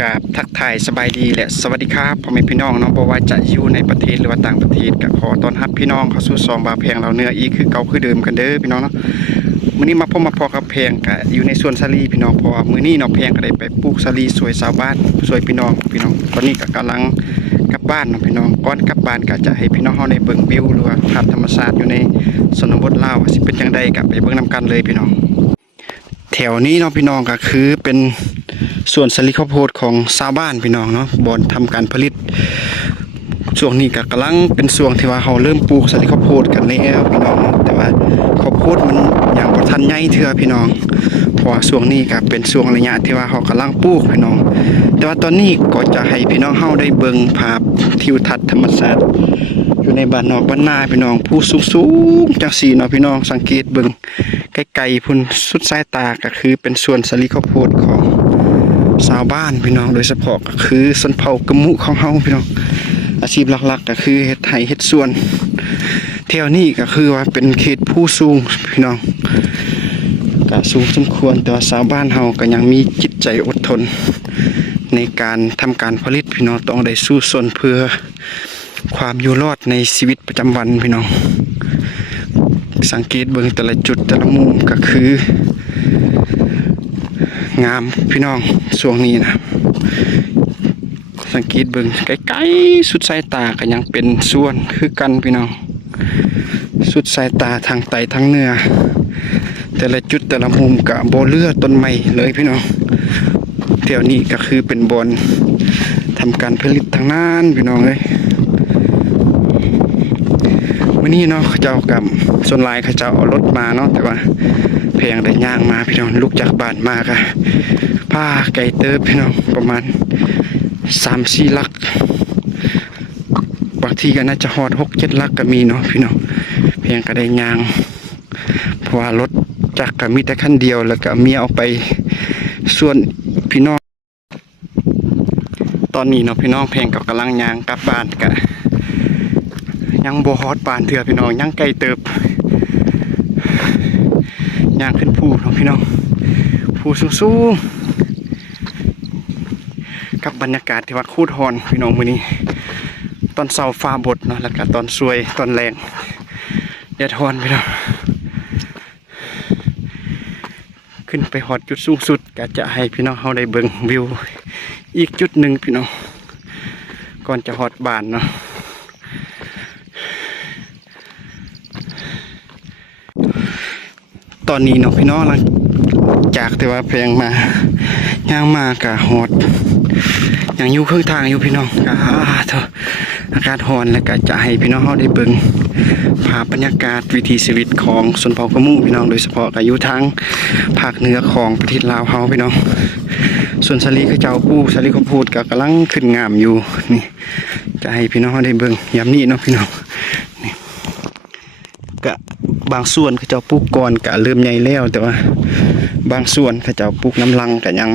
กราบทักทายสบายดีและสวัสดีครับพ่อแม่พี่น้องเนาะบ่ว่าจะอยู่ในประเทศหรือว่าต่างประเทศก็ขอต้อนรับพี่น้องเข้าสู่ซองบาแพงเราเนื้ออีกคือเก่าคือเดิมกันเด้อพี่น้องเนาะมื้อนี้มาพบมาพอกับแพงก็อยู่ในสวนสาลีพี่น้องเพราะว่ามื้อนี้เนาะแพงก็ได้ไปปลูกสาลีสวยชาวบ้านสวยพี่น้องตอนนี้ก็กำลังกลับบ้านเนาะพี่น้องก่อนกลับบ้านก็จะให้พี่น้องเฮาได้เบิ่งวิวหรือว่าภาพธรรมชาติอยู่ในชนบทลาวสิเป็นจังไดก็ไปเบิ่งนํกันเลยพี่น้องแถวนี้เนาะพี่น้องก็คือเป็นส่วนสาลีข้าวโพดของชาวบ้านพี่น้องเนาะบ่อนทำการผลิตช่วงนี้ก็กำลังเป็นช่วงที่ว่าเขาเริ่มปลูกสาลีข้าวโพดกันแล้วพี่น้องแต่ว่าข้าวโพดมันยังบ่ทันใหญ่เทื่อพี่น้องเพราะว่าช่วงนี้ก็เป็นช่วงระยะที่ว่าเขากำลังปลูกพี่น้องแต่ว่าตอนนี้ก็จะให้พี่น้องเฮาได้เบิ่งภาพทิวทัศน์ธรรมชาติอยู่ในบ้านนอกบ้านนาพี่น้องผู้สูงๆจังซี่เนาะพี่น้องสังเกตเบิ่งไกลๆพุ่นสุดสายตาก็คือเป็นสวนสาลีข้าวโพดของชาวบ้านพี่น้องโดยเฉพาะก็คือชนเผ่ากะมุของเฮาพี่น้องอาชีพหลักๆก็คือเฮ็ดไร่เฮ็ดสวนแถวนี้ก็คือว่าเป็นเขตผู้สูงพี่น้องก็สูงสมควรแต่ว่าชาวบ้านเฮาก็ยังมีจิตใจอดทนในการทำการผลิตพี่น้องต้องได้สู้สนเพื่อความอยู่รอดในชีวิตประจำวันพี่น้องสังเกตเบิ่งแต่ละจุดแต่ละมุมก็คืองามพี่น้องช่วงนี้นะสังเกตเบิ่งใกล้ๆสุดสายตาก็ยังเป็นส่วนคือกันพี่น้องสุดสายตาทางใต้ทางเหนือแต่ละจุดแต่ละมุมก็บ่เหลือต้นไม้เลยพี่น้องแถวนี้ก็คือเป็นบ่อนทำการผลิตทางนั้นพี่น้องเลยวันนี้เนาะเขาเจ้ากับส่วนหลายเขาเจ้าเอารถมาเนาะแต่ว่าแพงได้ย่างมาพี่น้องลุกจากบ้านมาค่ะผ้าไก่เติบพี่น้องประมาณ3-4 ลักบางทีก็น่าจะฮอด6-7 ลักก็มีเนาะพี่น้องแพงก็ได้ย่างเพราะว่ารถจักรก็มีแต่คันเดียวแล้วก็เมียเอาไปส่วนพี่น้องตอนนี้เนาะพี่น้องแพงก็กำลังย่างกลับบ้านก็ยังบ่ฮอดบ้านเถื่อพี่น้องยังไกลเติบย่างขึ้นภูเนาะพี่น้องภูสูงๆกับบรรยากาศที่วัดคูดฮอนพี่น้องมื้อนี้ตอนเช้าฟ้าบดเนาะแล้วก็ตอนสวยตอนแรงแดดฮอนพี่น้องขึ้นไปฮอดจุดสูงสุดก็จะให้พี่น้องเฮาได้เบิ่งวิวอีกจุดหนึ่งพี่น้องก่อนจะฮอดบ้านเนาะตอนนี้เนาะพี่น้องหลังจากที่ว่าแพงมาย่างมากะฮอดยังอยู่ครึ่งทางอยู่พี่น้องเถอะอากาศร้อนแล้วก็จะให้พี่น้องเฮาได้เบิ่งภาพบรรยากาศวิถีชีวิตของชนเผ่ากะมุพี่น้องโดยเฉพาะก็อยู่ทางภาคเหนือของประเทศลาวเฮาพี่น้องส่วนสาลีเขาเจ้าปลูกสาลีข้าวโพดก็กำลังขึ้นงามอยู่นี่จะให้พี่น้องเฮาได้เบิ่งยามนี้เนาะพี่น้องนี่ก็บางส่วนเขาเจ้าปลูกก่อนก็เริ่มใหญ่แล้วแต่ว่าบางส่วนเขาเจ้าปลูกน้ำลังก็ยัง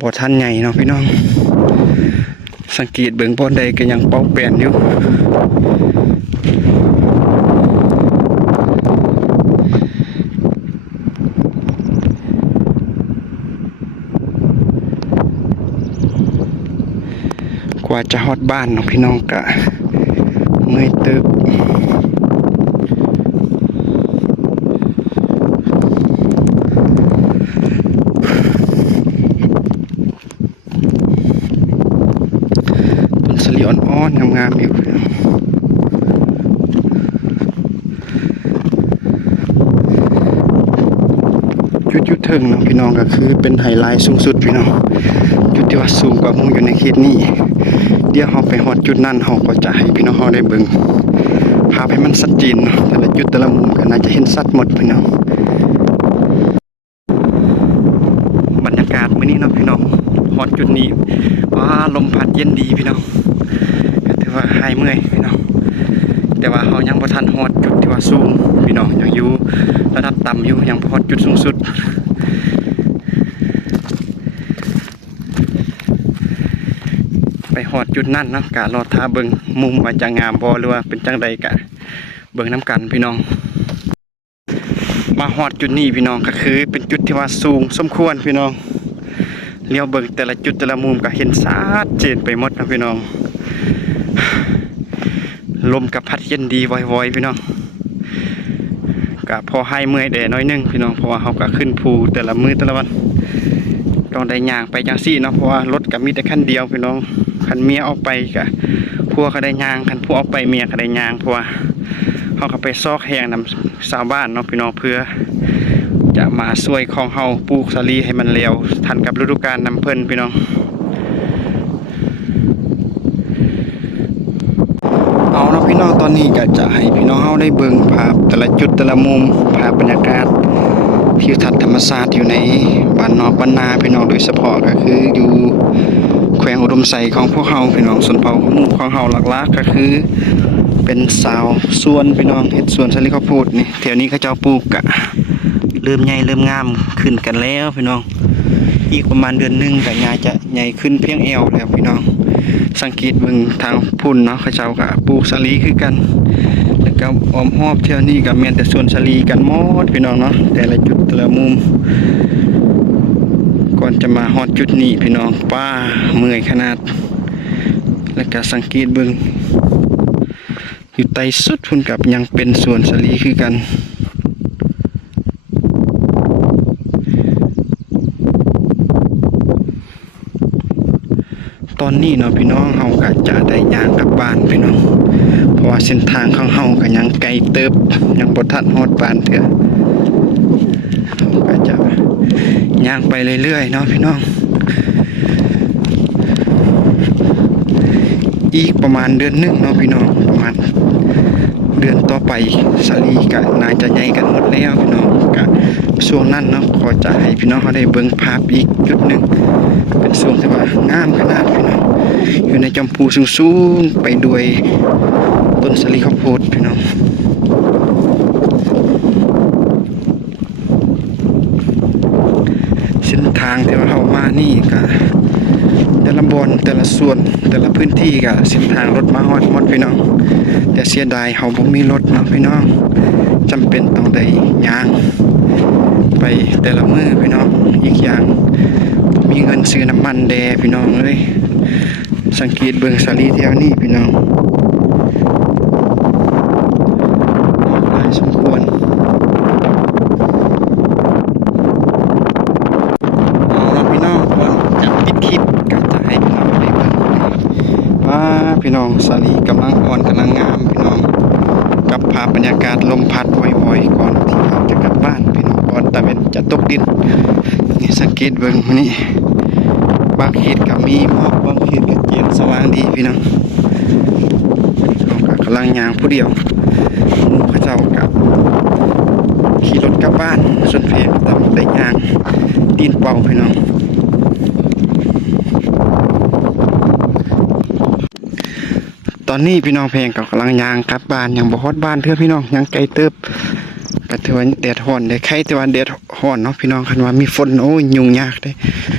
บ่ทันใหญ่เนาะพี่น้องสังเกตเบิ่งบ่อนใดก็ยังเป่าแป้นอยู่กว่าจะฮอดบ้านเนาะพี่น้องก็เมื่อยตึกสลีอ่อนๆงามๆอยู่จุดๆเทิงเนาะพี่น้องก็คือเป็นไฮไลท์สูงสุดพี่น้องจุดที่ว่าสูงกว่าหมู่อยู่ในเขตนี้เดี๋ยวเราไปฮอดจุดนั้นเราก็จะให้พี่น้องเราได้เบิ่งภาพให้มันชัดเจนเนาะแต่ละจุดแต่ละมุมก็น่าจะเห็นชัดหมดพี่น้องบรรยากาศมื้อนี้เนาะพี่น้องฮอดจุดนี้ลมพัดเย็นดีพี่น้องก็ถือว่าหายเมื่อยพี่น้องแต่ว่าเรายังบ่ทันฮอดจุดที่ว่าสูงพี่น้องยังอยู่ระดับต่ำอยู่ยังบ่ฮอดจุดสูงสุดไปฮอดจุดนั้นเนาะกะรอท่าเบิ่งมุมว่าจะงามบ่หรือว่าเป็นจังใดกะเบิ่งน้ำกันพี่น้องมาฮอดจุดนี้พี่น้องก็คือเป็นจุดที่ว่าสูงสมควรพี่น้อง เลี้ยวเบิ่งแต่ละจุดแต่ละมุมก็เห็นชัดเจนไปหมดนะพี่น้องลมกับพัดเย็นดีวอยๆพี่น้องก็พอให้เมื่อยแดดน้อยนึงพี่น้องเพราะว่าเขาก็ขึ้นภูแต่ละมื้อแต่ละวันต้องได้ย่างไปจังซี่เนาะเพราะว่ารถก็มีแต่คันเดียวพี่น้องคันเมียออกไปก็พวกก็ได้ย่างคันพวกออกไปเมียก็ได้ย่างเพราะว่าเขาก็ไปซอกแหงนำชาวบ้านเนาะพี่น้องเพื่อจะมาช่วยของเฮาปลูกสาลีให้มันเร็วทันกับฤดูกาลนำเพิ่นพี่น้องเอาเนาะพี่น้องตอนนี้ก็จะให้พี่น้องเฮาได้เบิ่งภาพแต่ละจุดแต่ละมุมภาพบรรยากาศทิวทัศน์ธรรมชาติอยู่ในบ้านนอกบ้านนาพี่น้องโดยเฉพาะก็คืออยู่แขวงอุดมไซของพวกเฮาพี่น้องส่วนเผ่าหมู่ของเฮาหลักๆก็คือเป็นสาวสวนพี่น้องเฮ็ดสวนสาลีข้าวโพดนี่แถวนี้เขาเจ้าปลูกกะเริ่มใหญ่เริ่มงามขึ้นกันแล้วพี่น้องอีกประมาณเดือนนึงก็น่าจะใหญ่ขึ้นเพียงเอวแล้วพี่น้องสังเกตเบิ่งทางพุ่นเนาะเขาเจ้าก็ปลูกสาลีคือกันแล้วก็อ้อมรอบเที่ยวนี้ก็แม่นแต่สวนสาลีกันหมดพี่น้องเนาะแต่ละจุดแต่ละมุมก่อนจะมาฮอดจุดนี้พี่น้องป้าเมื่อยขนาดแล้วก็สังเกตเบิ่งอยู่ใต้สุดพุ่นกับยังเป็นสวนสาลีคือกันตอนนี้เนาะพี่น้องเฮาก็จะได้ย่างกลับบ้านพี่น้องเพราะว่าเส้นทางของเฮาก็ยังไกลเติบยังบ่ทันฮอดบ้านเถื่อก็จะย่างไปเรื่อยๆเนาะพี่น้องอีกประมาณเดือนนึงเนาะพี่น้องประมาณเดือนต่อไปสาลีก็น่าจะใหญ่กันหมดแล้วพี่น้องก็ช่วงนั้นเนาะขอจะให้พี่น้องเขาได้เบิ่งภาพอีกจุดหนึ่งเป็นช่วงที่ว่างามขนาดพี่น้องอยู่ในจอมภูสูงๆไปด้วยต้นสาลีข้าวโพดพี่น้องเส้นทางที่ว่าเรามานี่ก็แต่ละบอนแต่ละส่วนแต่ละพื้นที่ก็เส้นทางรถมาฮอดหมดพี่น้องแต่เสียดายเขาบ่มีรถเนาะพี่น้องจำเป็นต้องได้ย่างไปแต่ละมื้อพี่น้องอีกอย่างมีเงินซื้อน้ำมันแดพี่น้องเลยสังเกตเบิ่งสาลีแถวนี้พี่น้องหลายสมควรเอาล่ะพี่น้องก่อนจะปิดคลิปก็จะให้พี่น้องได้เบิ่งว่าพี่น้องสาลีกำลังอ่อนกำลังงามพี่น้องกับภาพบรรยากาศลมพัดวอยๆก่อนที่เราจะกลับบ้านพี่น้องก่อนตะเวนจะตกดินนี่สังเกตเบิ่งนี่บางเขตก็มีหมอกบางเขตก็เย็นสว่างดีพี่น้องเขาก็กำลังย่างผู้เดียวหมู่เขาเจ้ากับขี่รถกลับบ้านส่วนเพลต้องได้ย่างตีนเป่าพี่น้องตอนนี้พี่น้องเพลงกับกำลังย่างกลับบ้านยังบ่ฮอดบ้านเพื่อพี่น้องยังไกลเติบก็ถือว่าแดดร้อนได้ใครแต่ว่าแดดร้อนเนาะพี่น้องคันว่ามีฝนโอ้ยยุ่งยากเด้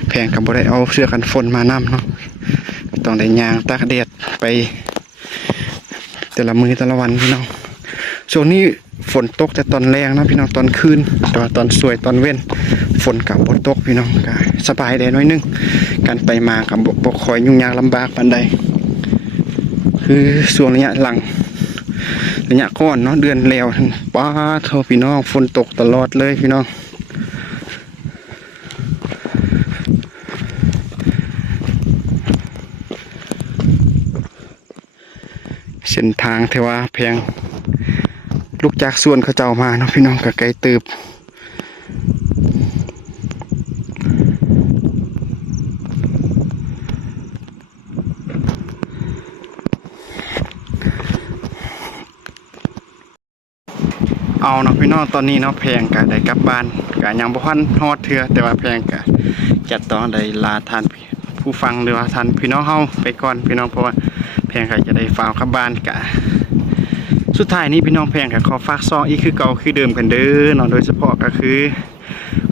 แพงก็บ่ได้เอาเสื้อกันฝนมานำเนาะต้องได้ย่างตากแดดไปแต่ละมื้อแต่ละวันพี่น้องช่วงนี้ฝนตกแต่ตอนแรงนะพี่น้องตอนคืนแต่ว่าตอนสวยตอนเว้นฝนก็บ่ตกพี่น้องก็สบายได้น้อยนึงการไปมาก็บ่ค่อยยุ่งยากลำบากปานใดคือช่วงระยะหลังระยะก่อนเนาะเดือนแล้วป้าเท่าพี่น้องฝนตกตลอดเลยพี่น้องเส้นทางเทว่าเพียงลูกจากส่วนเขาเจ้ามาเนาะพี่น้องกับไกลเติบเอาเนาะพี่น้องตอนนี้เนาะแพงกะได้กลับบ้านกะยังบ่ทันฮอดเทื่อแต่ว่าแพงกะจะต้องได้ลาทานผู้ฟังหรือว่าท่านพี่น้องเฮาไปก่อนพี่น้องเพราะว่าแพงกะจะได้ฝากกลับบ้านกะสุดท้ายนี้พี่น้องแพงกะขอฝากซองอีกคือเก่าคือเดิมกันเด้อเนาะโดยเฉพาะก็คือ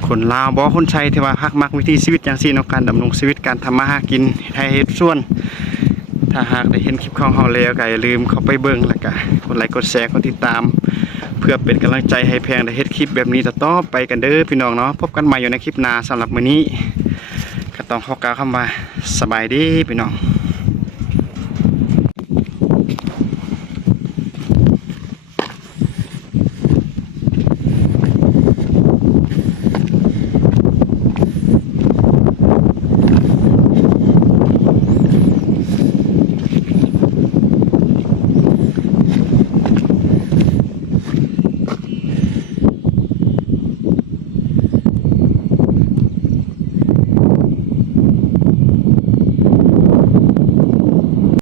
คนลาวบ่คนไทยที่ว่าฮักมักวิถีชีวิตจังซี่เนาะการดำรงชีวิตการทำมาหากินให้เฮ็ดส่วนถ้าหากได้เห็นคลิปของเฮาแล้วก็อย่าลืมเข้าไปเบิ่งแล้วก็กดไลค์กดแชร์กดติดตามเพื่อเป็นกำลังใจให้แพงได้เฮ็ดคลิปแบบนี้ต่อไปกันเด้อพี่น้องเนาะพบกันใหม่อยู่ในคลิปหน้าสำหรับมื้อนี้ก็ ก็ต้องขอกล่าวคำว่าสบายดีพี่น้อง